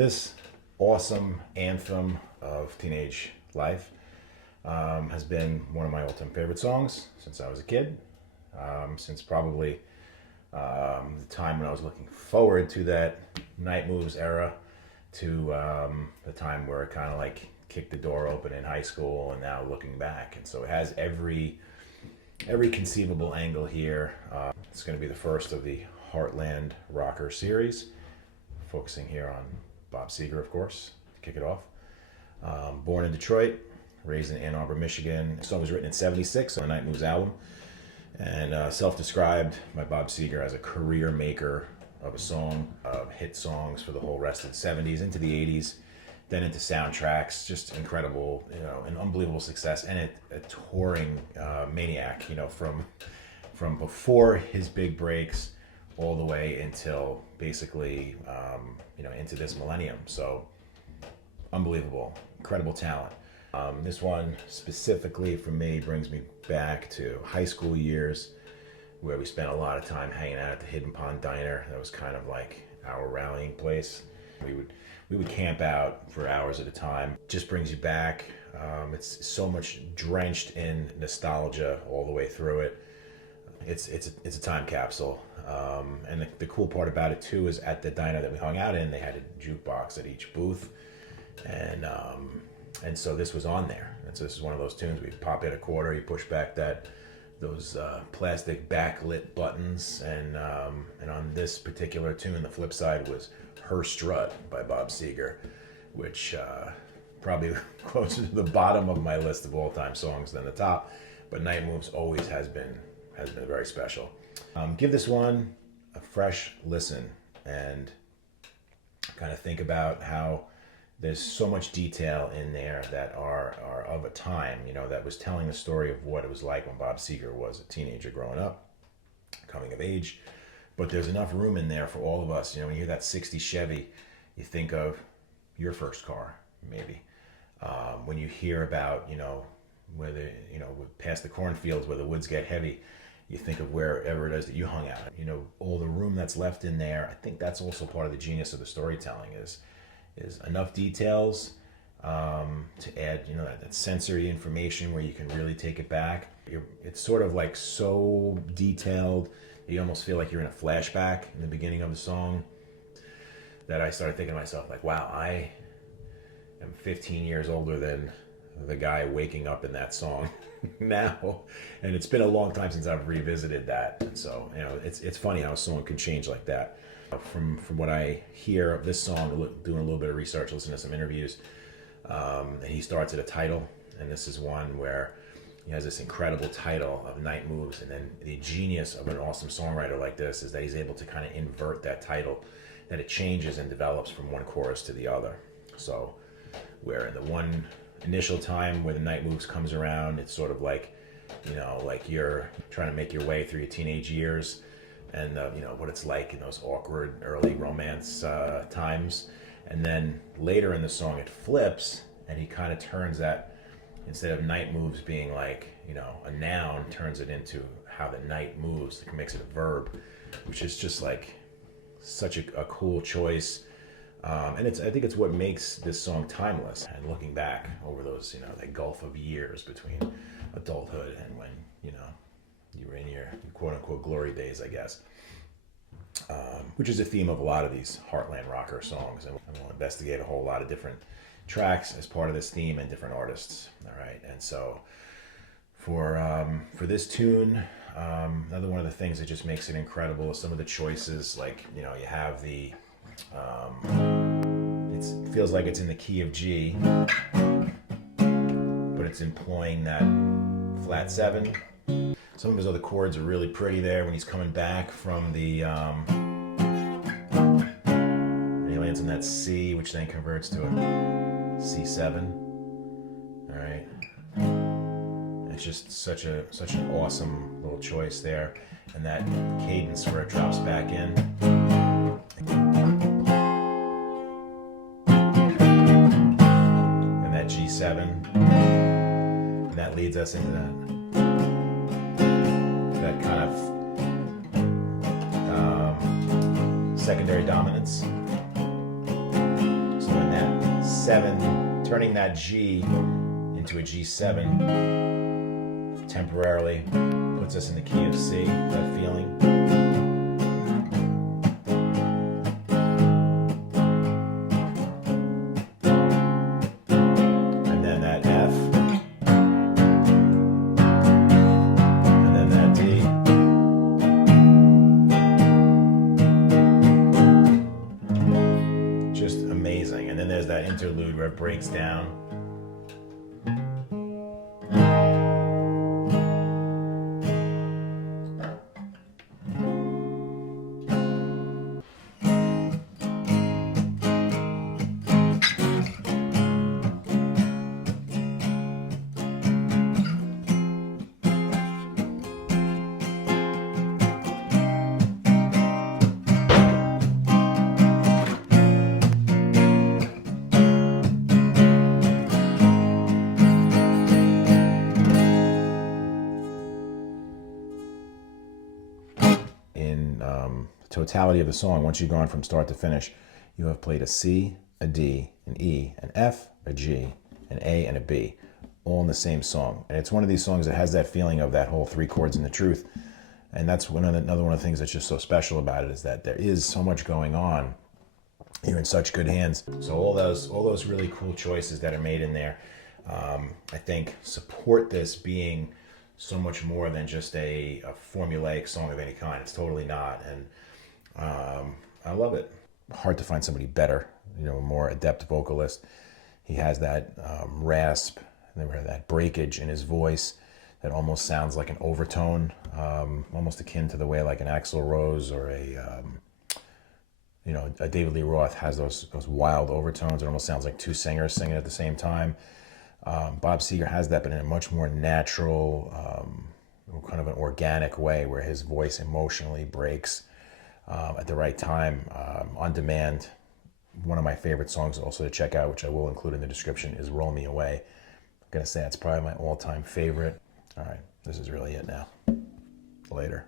This awesome anthem of teenage life has been one of my all-time favorite songs since I was a kid, since probably the time when I was looking forward to that Night Moves era to the time where it kind of like kicked the door open in high school and now looking back. And so it has every conceivable angle here. It's going to be the first of the Heartland Rocker series, focusing here on Bob Seger, of course, to kick it off. Born in Detroit, raised in Ann Arbor, Michigan. The song was written in '76 on the Night Moves album, and self-described by Bob Seger as a career maker of a song, of hit songs for the whole rest of the '70s into the '80s, then into soundtracks. Just incredible, an unbelievable success, and a touring maniac, from before his big breaks all the way until basically, into this millennium. So unbelievable, incredible talent. This one specifically for me brings me back to high school years, where we spent a lot of time hanging out at the Hidden Pond Diner. That was kind of like our rallying place. We would camp out for hours at a time. Just brings you back. It's so much drenched in nostalgia all the way through it. It's a time capsule. And the cool part about it too is at the diner that we hung out in, they had a jukebox at each booth, and so this was on there. And so this is one of those tunes where you pop in a quarter, you push back those plastic backlit buttons, and on this particular tune, the flip side was Her Strut by Bob Seger, which probably closer to the bottom of my list of all-time songs than the top, but Night Moves always has been very special. Give this one a fresh listen and kind of think about how there's so much detail in there that are of a time, that was telling the story of what it was like when Bob Seger was a teenager growing up, coming of age. But there's enough room in there for all of us. When you hear that '60s Chevy, you think of your first car, maybe. When you hear about, where past the cornfields where the woods get heavy, you think of wherever it is that you hung out. All the room that's left in there. I think that's also part of the genius of the storytelling is enough details to add, that sensory information where you can really take it back. It's sort of like so detailed, you almost feel like you're in a flashback in the beginning of the song, that I started thinking to myself, like, wow, I am 15 years older than the guy waking up in that song now, and it's been a long time since I've revisited that. And so it's funny how a song can change like that. From what I hear of this song, doing a little bit of research, listening to some interviews, and he starts at a title, and this is one where he has this incredible title of Night Moves, and then the genius of an awesome songwriter like this is that he's able to kind of invert that title, that it changes and develops from one chorus to the other. So where in the one initial time where the Night Moves comes around, it's sort of like, like you're trying to make your way through your teenage years, and what it's like in those awkward early romance times. And then later in the song it flips, and he kind of turns that, instead of Night Moves being like a noun, turns it into how the night moves, makes it a verb, which is just like such a cool choice. And I think it's what makes this song timeless. And looking back over those, that gulf of years between adulthood and when, you were in your quote unquote glory days, I guess. Which is a theme of a lot of these Heartland Rocker songs. And we'll investigate a whole lot of different tracks as part of this theme and different artists. All right. And so for this tune, another one of the things that just makes it incredible is some of the choices. Like, you have the, it feels like it's in the key of G, but it's employing that flat 7. Some of his other chords are really pretty there when he's coming back from the, and he lands on that C, which then converts to a C7. All right. It's just such an awesome little choice there. And that cadence where it drops back in. And that G7. And that leads us into that kind of secondary dominance. G7, turning that G into a G7 temporarily puts us in the key of C, that feeling. And then that F. And then that D. Just amazing. And then there's that interlude where it breaks down. In totality of the song, once you've gone from start to finish, you have played a C, a D, an E, an F, a G, an A, and a B, all in the same song. And it's one of these songs that has that feeling of that whole three chords and the truth. And that's another one of the things that's just so special about it, is that there is so much going on. You're in such good hands. So all those really cool choices that are made in there, I think support this being so much more than just a formulaic song of any kind. It's totally not, and I love it. Hard to find somebody better, a more adept vocalist. He has that rasp, that breakage in his voice that almost sounds like an overtone, almost akin to the way like an Axl Rose or a David Lee Roth has those wild overtones. It almost sounds like two singers singing at the same time. Bob Seger has that, but in a much more natural, kind of an organic way, where his voice emotionally breaks at the right time. On Demand, one of my favorite songs also to check out, which I will include in the description, is Roll Me Away. I'm going to say it's probably my all-time favorite. All right, this is really it now. Later.